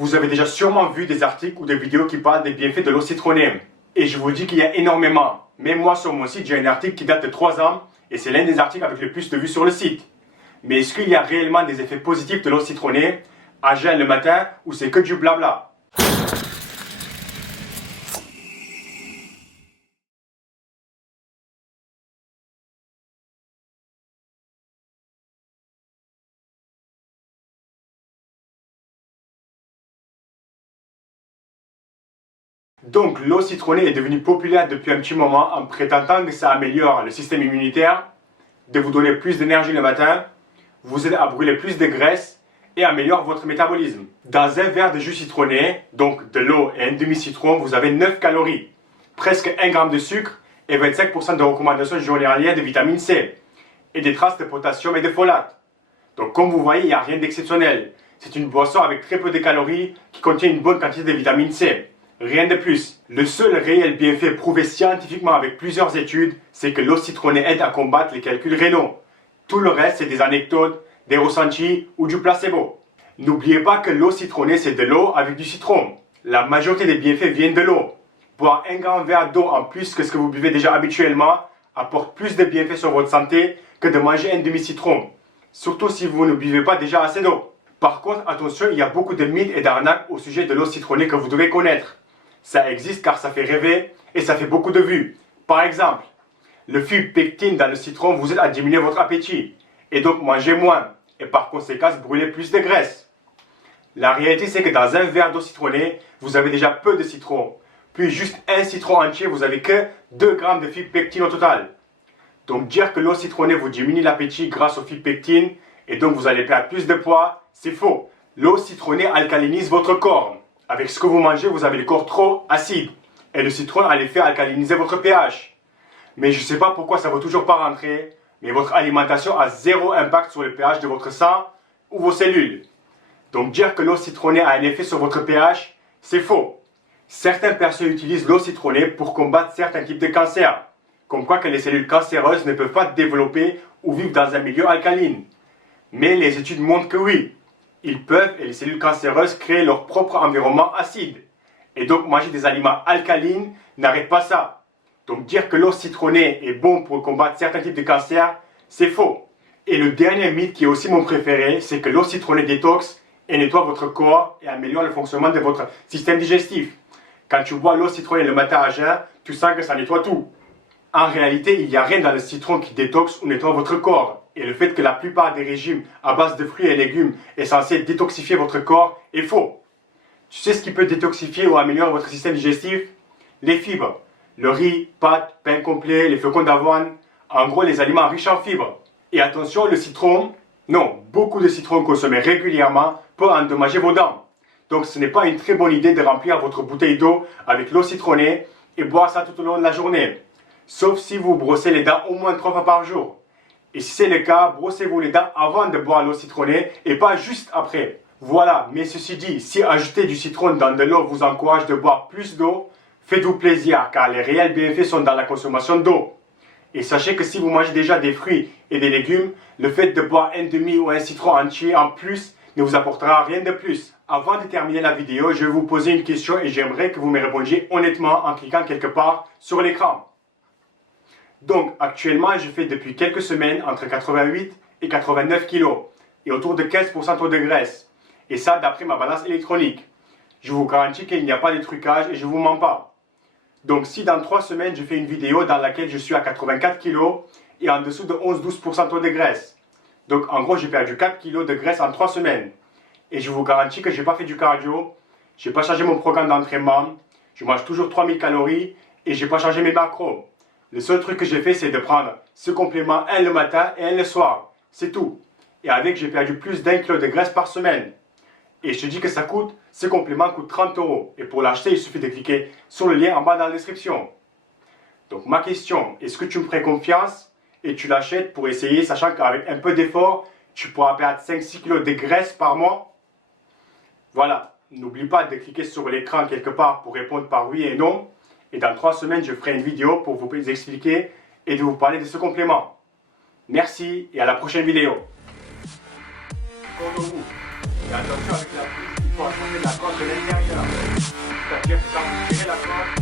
Vous avez déjà sûrement vu des articles ou des vidéos qui parlent des bienfaits de l'eau citronnée. Et je vous dis qu'il y a énormément. Même moi sur mon site, j'ai un article qui date de 3 ans et c'est l'un des articles avec le plus de vues sur le site. Mais est-ce qu'il y a réellement des effets positifs de l'eau citronnée à jeun le matin ou c'est que du blabla? Donc l'eau citronnée est devenue populaire depuis un petit moment en prétendant que ça améliore le système immunitaire, de vous donner plus d'énergie le matin, vous aide à brûler plus de graisse et améliore votre métabolisme. Dans un verre de jus citronné, donc de l'eau et un demi-citron, vous avez 9 calories, presque 1 g de sucre et 25% de recommandations journalières de vitamine C et des traces de potassium et de folate. Donc comme vous voyez, il n'y a rien d'exceptionnel. C'est une boisson avec très peu de calories qui contient une bonne quantité de vitamine C. Rien de plus. Le seul réel bienfait prouvé scientifiquement avec plusieurs études, c'est que l'eau citronnée aide à combattre les calculs rénaux. Tout le reste, c'est des anecdotes, des ressentis ou du placebo. N'oubliez pas que l'eau citronnée, c'est de l'eau avec du citron. La majorité des bienfaits viennent de l'eau. Boire un grand verre d'eau en plus que ce que vous buvez déjà habituellement apporte plus de bienfaits sur votre santé que de manger un demi-citron. Surtout si vous ne buvez pas déjà assez d'eau. Par contre, attention, il y a beaucoup de mythes et d'arnaques au sujet de l'eau citronnée que vous devez connaître. Ça existe car ça fait rêver et ça fait beaucoup de vues. Par exemple, le pectine dans le citron vous aide à diminuer votre appétit et donc manger moins et par conséquent brûler plus de graisse. La réalité c'est que dans un verre d'eau citronnée, vous avez déjà peu de citron. Puis juste un citron entier, vous avez que 2 g de pectine au total. Donc dire que l'eau citronnée vous diminue l'appétit grâce au pectine et donc vous allez perdre plus de poids, c'est faux. L'eau citronnée alcalinise votre corps. Avec ce que vous mangez, vous avez le corps trop acide. Et le citron a l'effet alcaliniser votre pH. Mais je ne sais pas pourquoi ça ne veut toujours pas rentrer. Mais votre alimentation a zéro impact sur le pH de votre sang ou vos cellules. Donc dire que l'eau citronnée a un effet sur votre pH, c'est faux. Certaines personnes utilisent l'eau citronnée pour combattre certains types de cancers. Comme quoi que les cellules cancéreuses ne peuvent pas développer ou vivre dans un milieu alcaline. Mais les études montrent que oui. Ils peuvent et les cellules cancéreuses créer leur propre environnement acide. Et donc manger des aliments alcalines n'arrête pas ça. Donc dire que l'eau citronnée est bon pour combattre certains types de cancers, c'est faux. Et le dernier mythe qui est aussi mon préféré, c'est que l'eau citronnée détoxe et nettoie votre corps et améliore le fonctionnement de votre système digestif. Quand tu bois l'eau citronnée le matin à jeun, tu sens que ça nettoie tout. En réalité, il n'y a rien dans le citron qui détoxe ou nettoie votre corps. Et le fait que la plupart des régimes à base de fruits et légumes est censé détoxifier votre corps est faux. Tu sais ce qui peut détoxifier ou améliorer votre système digestif? Les fibres. Le riz, pâtes, pain complet, les flocons d'avoine. En gros, les aliments riches en fibres. Et attention, le citron, non, beaucoup de citron consommé régulièrement peut endommager vos dents. Donc ce n'est pas une très bonne idée de remplir votre bouteille d'eau avec l'eau citronnée et boire ça tout au long de la journée. Sauf si vous brossez les dents au moins 3 fois par jour. Et si c'est le cas, brossez-vous les dents avant de boire l'eau citronnée et pas juste après. Voilà, mais ceci dit, si ajouter du citron dans de l'eau vous encourage de boire plus d'eau, faites-vous plaisir car les réels bienfaits sont dans la consommation d'eau. Et sachez que si vous mangez déjà des fruits et des légumes, le fait de boire un demi ou un citron entier en plus ne vous apportera rien de plus. Avant de terminer la vidéo, je vais vous poser une question et j'aimerais que vous me répondiez honnêtement en cliquant quelque part sur l'écran. Donc actuellement, je fais depuis quelques semaines entre 88 et 89 kg et autour de 15% taux de graisse. Et ça d'après ma balance électronique. Je vous garantis qu'il n'y a pas de trucage et je ne vous mens pas. Donc si dans 3 semaines, je fais une vidéo dans laquelle je suis à 84 kg et en dessous de 11-12% taux de graisse. Donc en gros, j'ai perdu 4 kg de graisse en 3 semaines. Et je vous garantis que je n'ai pas fait du cardio, je n'ai pas changé mon programme d'entraînement, je mange toujours 3000 calories et je n'ai pas changé mes macros. Le seul truc que j'ai fait, c'est de prendre ce complément, un le matin et un le soir. C'est tout. Et avec, j'ai perdu plus d'1 kg de graisse par semaine. Et je te dis que ça coûte, ce complément coûte 30 €. Et pour l'acheter, il suffit de cliquer sur le lien en bas dans la description. Donc ma question, est-ce que tu me ferais confiance et tu l'achètes pour essayer, sachant qu'avec un peu d'effort, tu pourras perdre 5-6 kg de graisse par mois? Voilà. N'oublie pas de cliquer sur l'écran quelque part pour répondre par oui et non. Et dans 3 semaines, je ferai une vidéo pour vous expliquer et de vous parler de ce complément. Merci et à la prochaine vidéo. Et attention avec la prise, faut attraper la corde de l'intérieur. C'est-à-dire que quand vous tirez la corde,